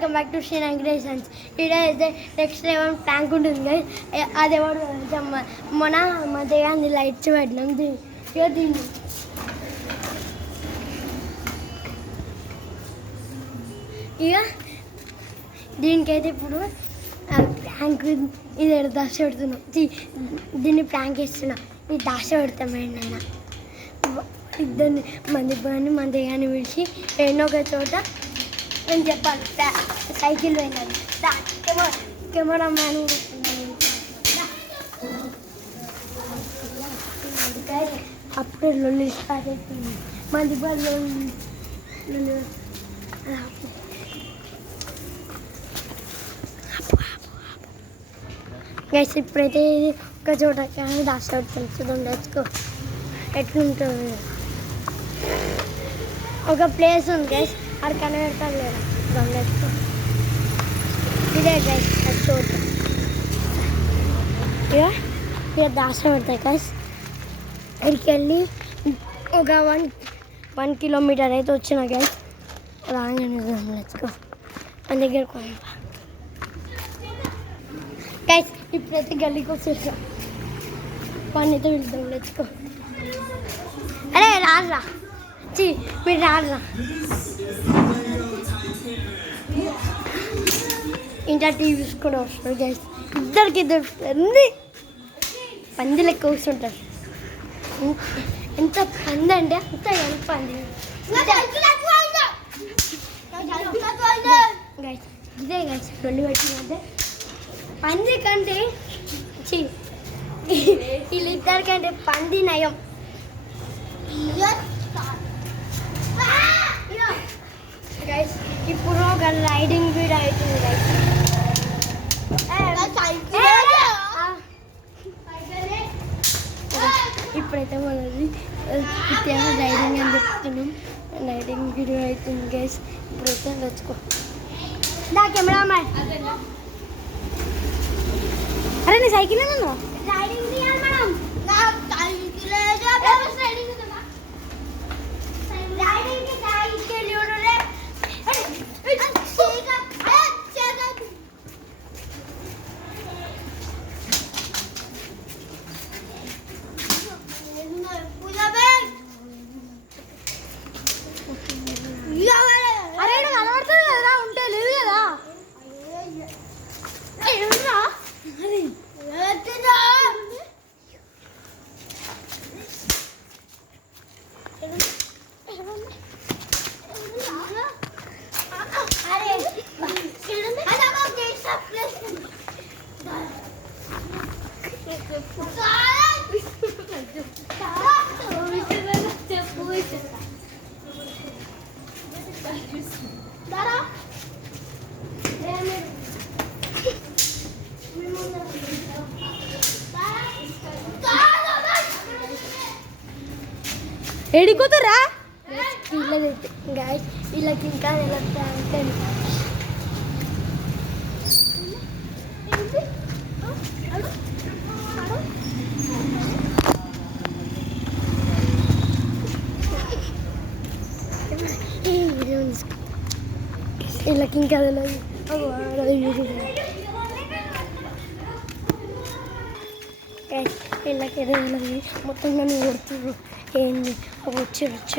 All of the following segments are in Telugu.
Welcome back to Sri creations. ఈడైతే నెక్స్ట్ ఏమైనా ట్యాంక్ ఉంటుంది కదా, అది ఎవరు మొన్న మా దేగాన్ని లైట్స్ పెట్టినాం. దీన్ని ఇక దీనికైతే ఇప్పుడు ట్యాంక్ ఇది దాశ పెడుతున్నాం. దీన్ని ప్యాంక్ వేస్తున్నాం. ఇది దాశ పెడతామండి అన్న. ఇద్దరిని మంది కానీ పిలిచి ఎన్నో ఒక చోట నేను చెప్పాలి. సైకిల్ పోయినాను. కెమెరా మ్యాన్ అప్పుడే లొల్లి స్టార్ట్ అయిపోయింది. మంది లొల్లి గైస్ ఇప్పుడైతే ఒక చోట కానీ దాచిపెడతాను. చూడండి తెచ్చుకో ఎట్లుంటుంది. ఒక ప్లేస్ ఉంది గైస్, అది కనబెడతాను లేదా దొంగెచ్చుకో. ఇదే గైస్ అది చోటు. ఇక దాచి పెడతాయి గైస్. ఇక్కడికి వెళ్ళి ఒక 1 కిలోమీటర్ అయితే వచ్చిన గైస్. రాగానే తెచ్చుకో మన దగ్గర గైస్. ఇప్పుడైతే గల్లీకి వచ్చేసాం. పన్నైతే వెళ్తాం. తెచ్చుకో. అరే రారా మీరు రారా. ఇంట్లో టీవీస్ కూడా వస్తారు గైస్. ఇద్దరు పంది లెక్క కూర్చుంటారు. ఎంత పంది అంటే అంత ఎంత పంది గైస్. ఇదే గైస్ రెండు పెట్టినంటే పంది కంటే వీళ్ళిద్దరికంటే పంది నయం. గైస్ ఇప్పుడు ఒక రైడింగ్ వీడియో అవుతుంది గైస్. ఇప్పుడైతే మనది రైడింగ్ అని చెప్తున్నాం. రైడింగ్ వీడియో అవుతుంది గైస్. ఇప్పుడైతే తెచ్చుకో. నా కెమెరా మ్యాన్ అరే నీ సైకిల్ రైడింగ్ మేడం. అరే కనబడుతుంది కదా, ఉంటే లేదు కదా. ఎడిపోతారా గాయస్. వీళ్ళకి ఇంకా వీళ్ళకి ఇంకా వీళ్ళకి మొత్తం నన్ను కొడుతున్నారు. ఏంది వచ్చారు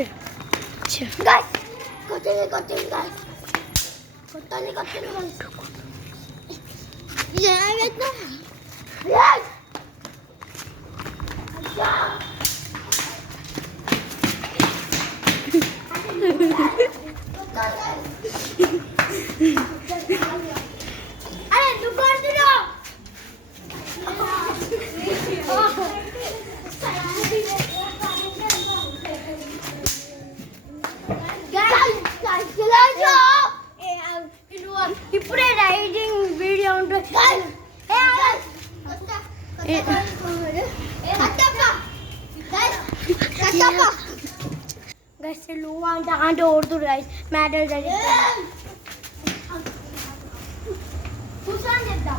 ఇప్పుడే రైడింగ్ వీడియో ఉంటుంది. గైస్ అంటే ఓడుతురు గైస్. మ్యాటర్ కూర్చొని చెప్తా.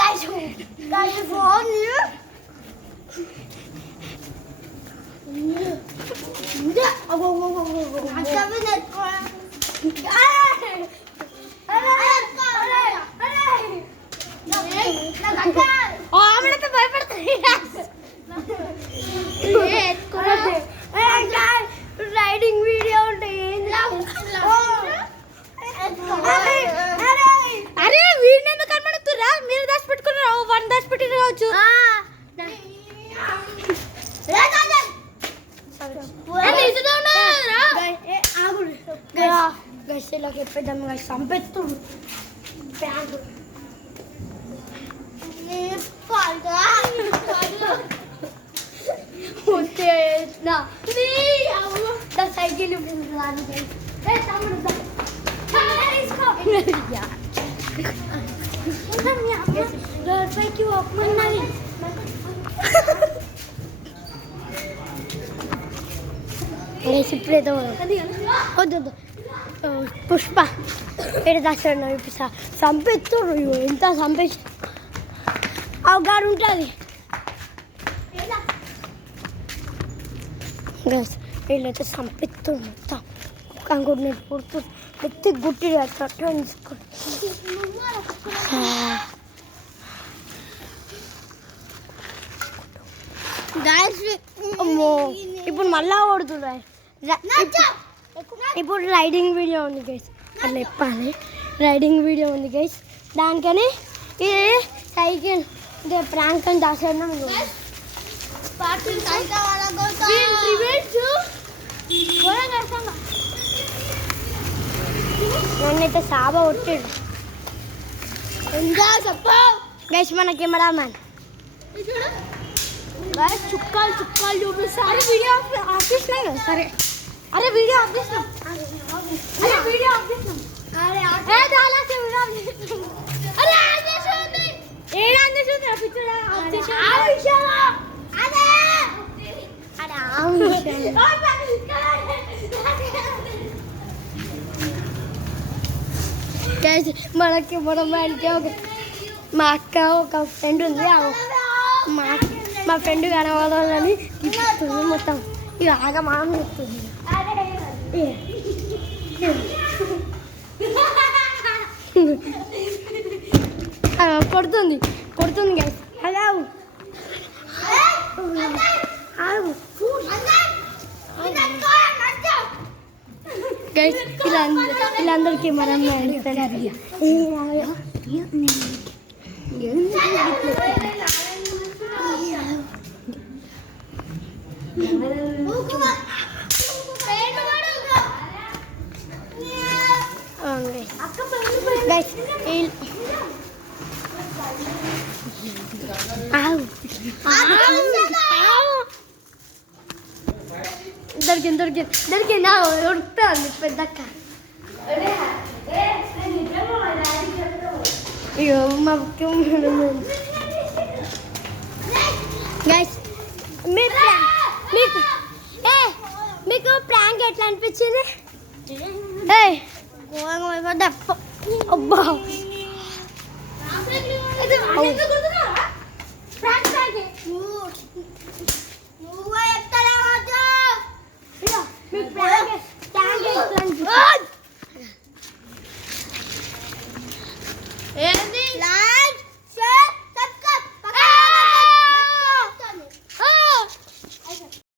guys. ఆమెతో భయపడుతుంది రైడింగ్ వీడియో ఉంటే అరే వీడిని ఎందుకు కనబడుతురా మీరు దాచిపెట్టుకున్నారు వన్ దాచిపెట్టిన కావచ్చు చెప్పేద్దాం చంపెత్తుడు బ్యాగ్ సైకిల్ పైకి ఒప్పుకున్నది ఇప్పుడైతే వద్దు పుష్ప ఎక్కడ దాచాడు చూపిస్తా చంపెత్తుడు ఎంత చంపేసి అవగాడు ఉంటుంది వీళ్ళైతే చంపెత్తుడు మొత్తం ఇంకోటి నేను పుడుతూ ఎత్తి గుట్టి తట్టు తీసుకో ఇప్పుడు మళ్ళా ఓడుతున్నా ఇప్పుడు రైడింగ్ వీడియో ఉంది గైస్ అట్లా చెప్పాలి రైడింగ్ వీడియో ఉంది గైస్ దానికని ఇది సైకిల్ ఇదే ప్రాంక్ అని దాచేద్దాం నన్నైతే సాబా కొట్టాడు గైస్ మన కెమెరామ్యాన్ చుక్కాలు చుక్కాలు చూపిస్తా అరే వీడియో ఆపేసినాయి కదా సరే అరే వీడియో ఆపేసినాం అరే వీడియో ఆపేసినాం అరే మనకి మన మైండ్కి మా అక్క ఒక ఫ్రెండ్ ఉంది మా ఫ్రెండ్ కనవాలని ఇస్తుంది మొత్తం ఇక ఆగా మనం చెప్తుంది కొడుతుంది కొడుతుంది గైస్ హలో గైస్ వీళ్ళందరికీ మనం దొరికిందా ఉడుకుతుంది పెద్దక్క అయ్యో మా